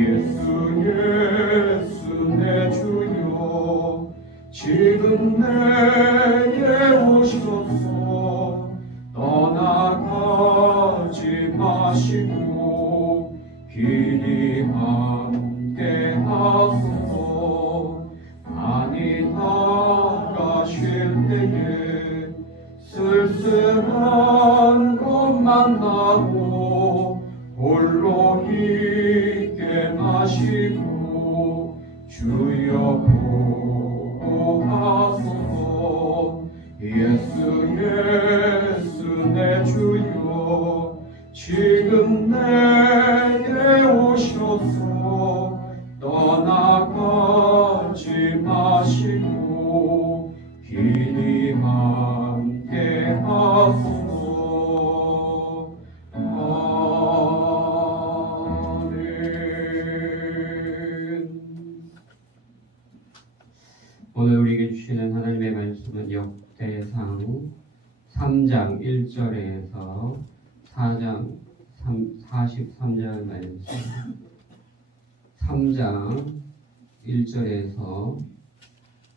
예수 내 주여 지금 내게 오셔서 떠나가지 마시고 길이 함께 하소서. 많이 나가실 때에 쓸쓸한 것만 나고 홀로 있게 마시고 주여 보호하소서. 예수 내 주여 지금 내게 오셔서 떠나가지 마시고 길이 함께 하소서. 아멘. 오늘 우리에게 주시는 하나님의 말씀은 역대상 3장 1절에서 4장 43절 말씀, 3장 1절에서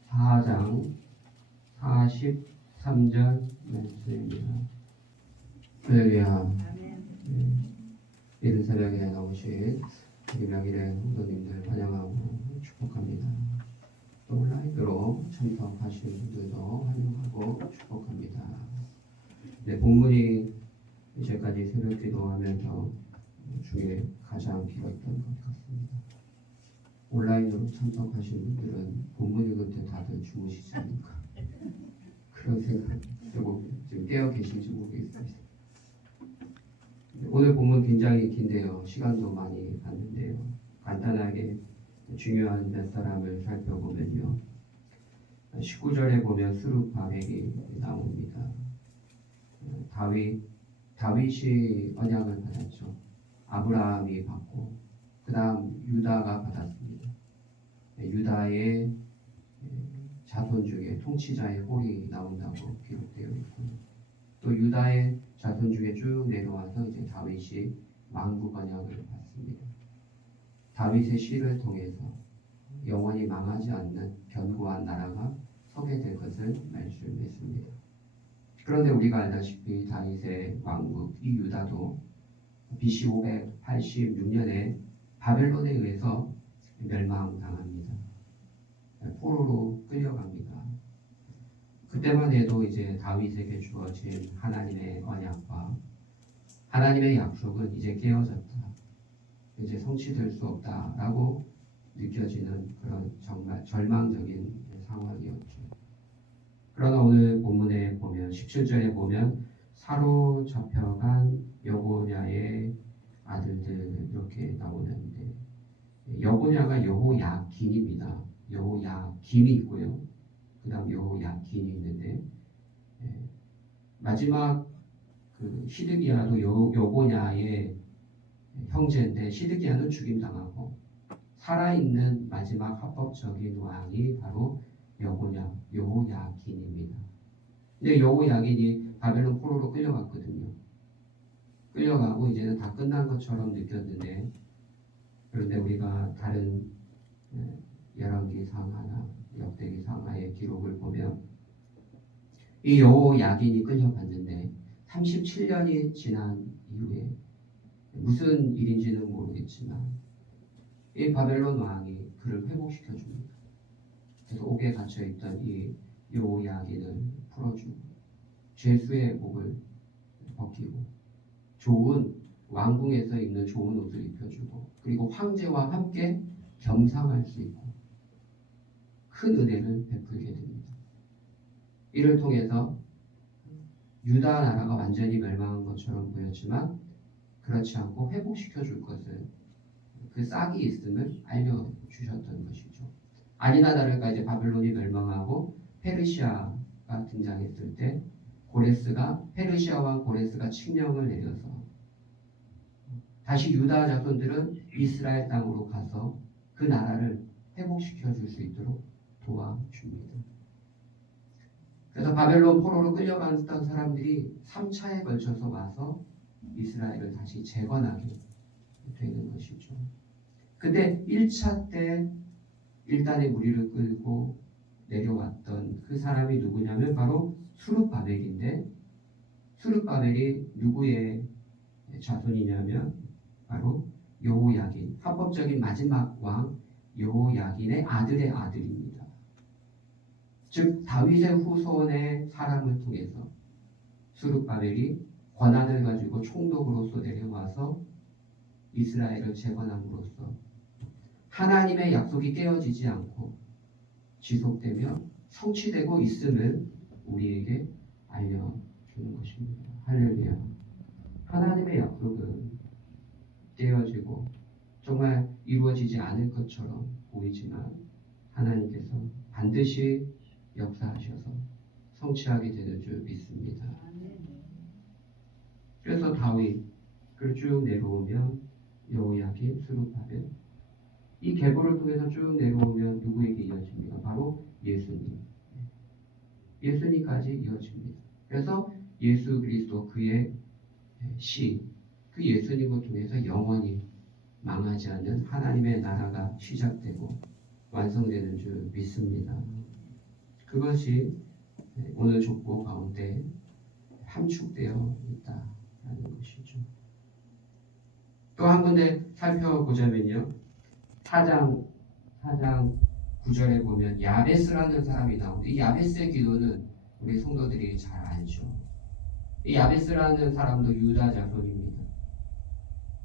4장 43절 말씀입니다. 할렐루야. 이른 새벽에 나오신 우리 명일의 성도님들 환영하고 축복합니다. 또 온라인으로 참석하신 분들도 환영하고 축복합니다. 네, 본문이 이제까지 새벽 기도하면서 중에 가장 길었던 것 같습니다. 온라인으로 참석하신 분들은 본문 읽을 때 다들 주무시지 않을까 그런 생각 들고 지금 깨어 계신지 모르겠어요. 오늘 본문 굉장히 긴데요. 시간도 많이 갔는데요. 간단하게 중요한 몇 사람을 살펴보면요. 19절에 보면 스룹바벨이 나옵니다. 다윗이 언약을 받았죠. 아브라함이 받고 그 다음 유다가 받았습니다. 유다의 자손 중에 통치자의 홀이 나온다고 기록되어 있고요. 또 유다의 자손 중에 쭉 내려와서 이제 다윗이 왕국 언약을 받습니다. 다윗의 시를 통해서 영원히 망하지 않는 견고한 나라가 서게 될 것을 말씀했습니다. 그런데 우리가 알다시피 다윗의 왕국 이 유다도 BC 586년에 바벨론에 의해서 멸망당합니다. 포로로 끌려갑니다. 그때만 해도 이제 다윗에게 주어진 하나님의 언약과 하나님의 약속은 이제 깨어졌다. 이제 성취될 수 없다라고 느껴지는 그런 정말 절망적인 상황이었죠. 그러나 오늘 본문에 보면 17절에 보면 사로잡혀간 여고냐의 아들들 이렇게 나오는데 여고냐가 여호야긴입니다. 여호야김이 있고요. 그 다음 여호야긴이 있는데 마지막 그 시드기야도 여고냐의 형제인데 시드기야는 죽임당하고 살아있는 마지막 합법적인 왕이 바로 여호야긴입니다. 근데 여호야긴이 바벨론 포로로 끌려갔거든요. 끌려가고 이제는 다 끝난 것처럼 느꼈는데 그런데 우리가 다른 열왕기상 하나 역대기상 하의 기록을 보면 이 여호야긴이 끌려갔는데 37년이 지난 이후에 무슨 일인지는 모르겠지만 이 바벨론 왕이 그를 회복시켜 줍니다. 그래서 옥에 갇혀 있던 이 여호야긴을 풀어주고 죄수의 목을 벗기고 좋은 왕궁에서 입는 좋은 옷을 입혀주고 그리고 황제와 함께 겸상할 수 있고 큰 은혜를 베풀게 됩니다. 이를 통해서 유다 나라가 완전히 멸망한 것처럼 보였지만 그렇지 않고 회복시켜 줄 것을 그 싹이 있음을 알려주셨던 것이죠. 아니나 다를까 이제 바벨론이 멸망하고 페르시아가 등장했을 때 페르시아 왕 고레스가 칙령을 내려서 다시 유다 자손들은 이스라엘 땅으로 가서 그 나라를 회복시켜 줄 수 있도록 도와줍니다. 그래서 바벨론 포로로 끌려갔던 사람들이 3차에 걸쳐서 와서 이스라엘을 다시 재건하게 되는 것이죠. 근데 1차 때 일단의 무리를 끌고 내려왔던 그 사람이 누구냐면 바로 수룹바벨인데, 수룹바벨이 누구의 자손이냐면 바로 여호야긴, 합법적인 마지막 왕 여호야긴의 아들의 아들입니다. 즉 다윗의 후손의 사람을 통해서 수룹바벨이 권한을 가지고 총독으로서 내려와서 이스라엘을 재건함으로써 하나님의 약속이 깨어지지 않고 지속되며 성취되고 있음을 우리에게 알려주는 것입니다. 할렐루야. 하나님의 약속은 깨어지고 정말 이루어지지 않을 것처럼 보이지만 하나님께서 반드시 역사하셔서 성취하게 되는 줄 믿습니다. 그래서 다윗을 쭉 내려오면 여호야긴, 스룹바벨, 이 계보를 통해서 쭉 내려오면 누구에게 이어집니까? 바로 예수님. 예수님까지 이어집니다. 그래서 예수 그리스도 그의 시, 그 예수님을 통해서 영원히 망하지 않는 하나님의 나라가 시작되고 완성되는 줄 믿습니다. 그것이 오늘 족보 가운데 함축되어 있다라는 것이죠. 또 한 군데 살펴보자면요. 4장 9절에 보면 야베스라는 사람이 나오는데, 이 야베스의 기도는 우리 성도들이 잘 알죠. 이 야베스라는 사람도 유다 자손입니다.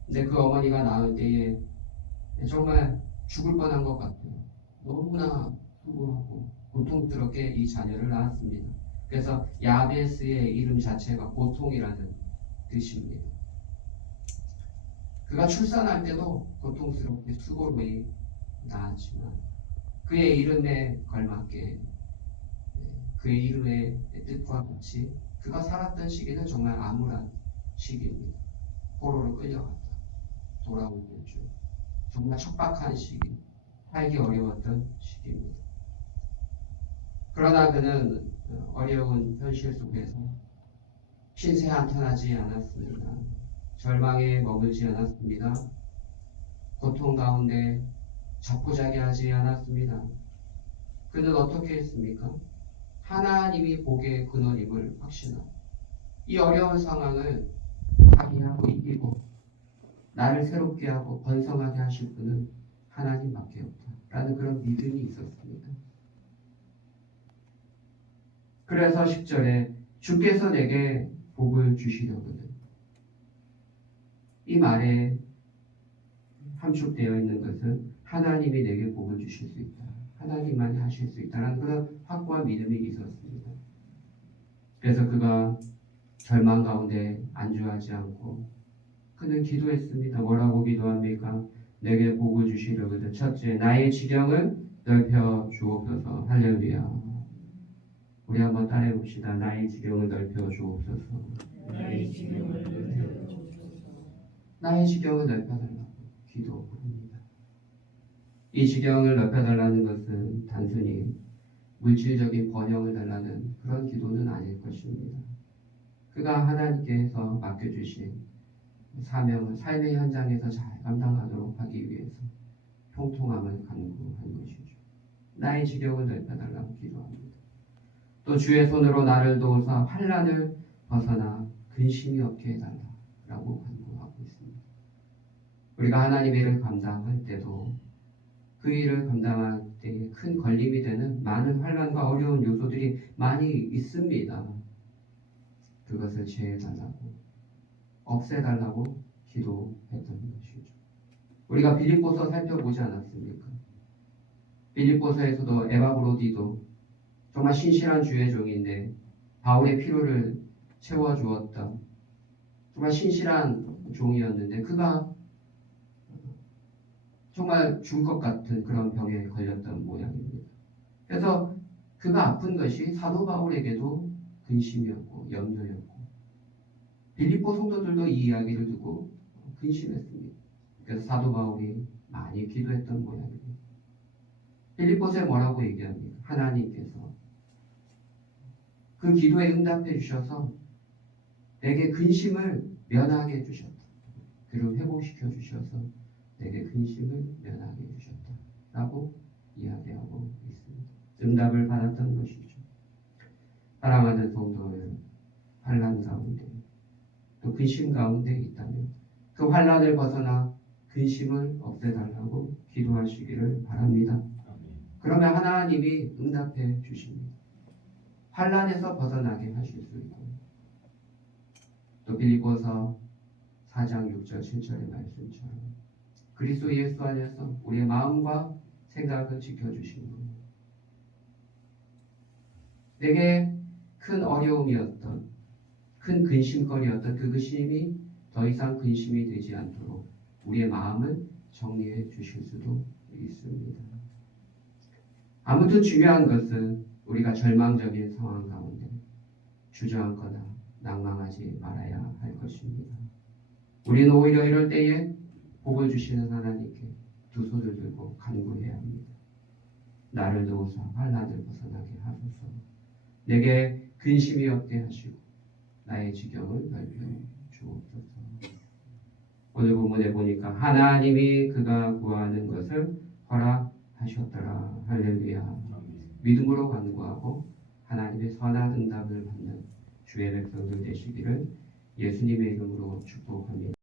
근데 그 어머니가 낳을 때에 정말 죽을 뻔한 것 같아요. 너무나 수고하고 고통스럽게 이 자녀를 낳았습니다. 그래서 야베스의 이름 자체가 고통이라는 뜻입니다. 그가 출산할 때도 고통스럽게 수고로이 낳았지만 그의 이름에 걸맞게, 그의 이름의 뜻과 같이 그가 살았던 시기는 정말 암울한 시기입니다. 포로로 끌려갔다 돌아오는 중 정말 척박한 시기, 살기 어려웠던 시기입니다. 그러나 그는 어려운 현실 속에서 신세 한탄하지 않았습니다. 절망에 머물지 않았습니다. 고통 가운데 자포자기하지 않았습니다. 그는 어떻게 했습니까? 하나님이 복의 근원임을 확신하고 이 어려운 상황을 자기하고 이기고 나를 새롭게 하고 번성하게 하실 분은 하나님밖에 없다라는 그런 믿음이 있었습니다. 그래서 10절에 주께서 내게 복을 주시려거든, 이 말에 함축되어 있는 것은 하나님이 내게 복을 주실 수 있다, 하나님만이 하실 수 있다라는 그런 확고한 믿음이 있었습니다. 그래서 그가 절망 가운데 안주하지 않고 그는 기도했습니다. 뭐라고 기도합니까? 내게 복을 주시려거든. 첫째, 나의 지경을 넓혀 주옵소서. 할렐루야. 우리 한번 따라해 봅시다. 나의 지경을 넓혀 주옵소서. 나의 지경을 넓혀 주옵소서. 나의 지경을 넓혀달라고 기도합니다. 이 지경을 넓혀달라는 것은 단순히 물질적인 번영을 달라는 그런 기도는 아닐 것입니다. 그가 하나님께서 맡겨주신 사명을 삶의 현장에서 잘 감당하도록 하기 위해서 통통함을 간구한 것이죠. 나의 지경을 넓혀달라고 기도합니다. 또 주의 손으로 나를 도우사 환난을 벗어나 근심이 없게 해달라고 간구하고 있습니다. 우리가 하나님의 일을 감당할 때도 그 일을 감당할 때 큰 걸림이 되는 많은 환난과 어려운 요소들이 많이 있습니다. 그것을 제해달라고, 없애달라고 기도했던 것이죠. 우리가 빌립보서 살펴보지 않았습니까? 빌립보서에서도 에바브로디도 정말 신실한 주의 종인데 바울의 필요를 채워주었다, 정말 신실한 종이었는데 그가 정말 죽을 것 같은 그런 병에 걸렸던 모양입니다. 그래서 그가 아픈 것이 사도 바울에게도 근심이었고 염려였고 빌립보 성도들도 이 이야기를 듣고 근심했습니다. 그래서 사도 바울이 많이 기도했던 모양입니다. 빌립보서에 뭐라고 얘기합니까? 하나님께서 그 기도에 응답해 주셔서 내게 근심을 면하게 해주셨다, 그리고 회복시켜 주셔서 내게 근심을 면하게 해주셨다 라고 이야기하고 있습니다. 응답을 받았던 것이죠. 사랑하는 성도 여러분, 환난 가운데 또 근심 가운데 있다면 그 환난을 벗어나 근심을 없애달라고 기도하시기를 바랍니다. 그러면 하나님이 응답해 주십니다. 환난에서 벗어나게 하실 수 있고 또 빌립보서 4장 6절 7절의 말씀처럼 그리스도 예수 안에서 우리의 마음과 생각을 지켜주시는 분. 내게 큰 어려움이었던 큰 근심거리였던 그 근심이 더 이상 근심이 되지 않도록 우리의 마음을 정리해 주실 수도 있습니다. 아무튼 중요한 것은 우리가 절망적인 상황 가운데 주저앉거나 낭망하지 말아야 할 것입니다. 우리는 오히려 이럴 때에 복을 주시는 하나님께 두 손을 들고 간구해야 합니다. 나를 도우사 환난을 벗어나게 하소서. 내게 근심이 없게 하시고 나의 지경을 넓혀 주옵소서. 오늘 본문에 보니까 하나님이 그가 구하는 것을 허락하셨더라. 할렐루야. 믿음으로 간구하고 하나님의 선한 응답을 받는 주의 백성들 되시기를 예수님의 이름으로 축복합니다.